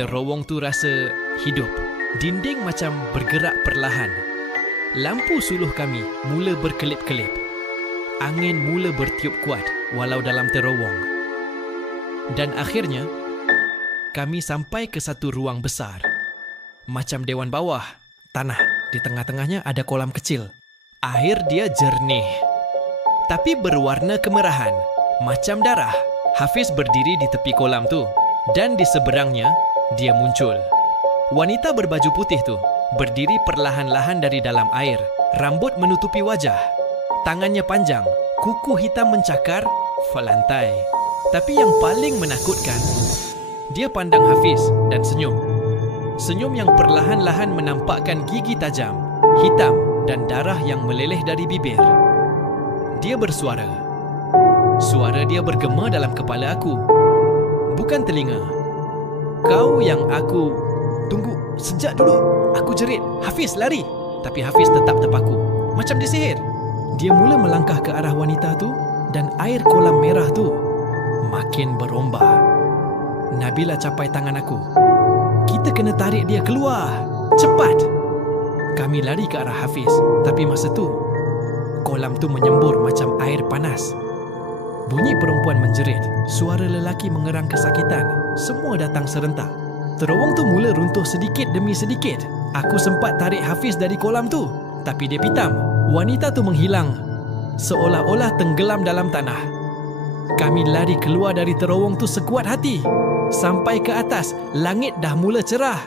Terowong tu rasa hidup. Dinding macam bergerak perlahan. Lampu suluh kami mula berkelip-kelip. Angin mula bertiup kuat walau dalam terowong. Dan akhirnya, kami sampai ke satu ruang besar. Macam dewan bawah, tanah. Di tengah-tengahnya ada kolam kecil. Air dia jernih, tapi berwarna kemerahan, macam darah. Hafiz berdiri di tepi kolam tu, dan di seberangnya, dia muncul. Wanita berbaju putih tu berdiri perlahan-lahan dari dalam air, rambut menutupi wajah. Tangannya panjang, kuku hitam mencakar, lantai. Tapi yang paling menakutkan, dia pandang Hafiz dan senyum. Senyum yang perlahan-lahan menampakkan gigi tajam, hitam dan darah yang meleleh dari bibir. Dia bersuara. Suara dia bergema dalam kepala aku. Bukan telinga. Kau yang aku... Tunggu, sejak dulu aku jerit, Hafiz lari. Tapi Hafiz tetap terpaku, macam disihir. Dia mula melangkah ke arah wanita tu dan air kolam merah tu makin berombak. Nabila capai tangan aku. Kita kena tarik dia keluar. Cepat! Kami lari ke arah Hafiz. Tapi masa tu, kolam tu menyembur macam air panas. Bunyi perempuan menjerit. Suara lelaki mengerang kesakitan. Semua datang serentak. Terowong tu mula runtuh sedikit demi sedikit. Aku sempat tarik Hafiz dari kolam tu. Tapi dia pitam. Wanita tu menghilang. Seolah-olah tenggelam dalam tanah. Kami lari keluar dari terowong tu sekuat hati. Sampai ke atas, langit dah mula cerah.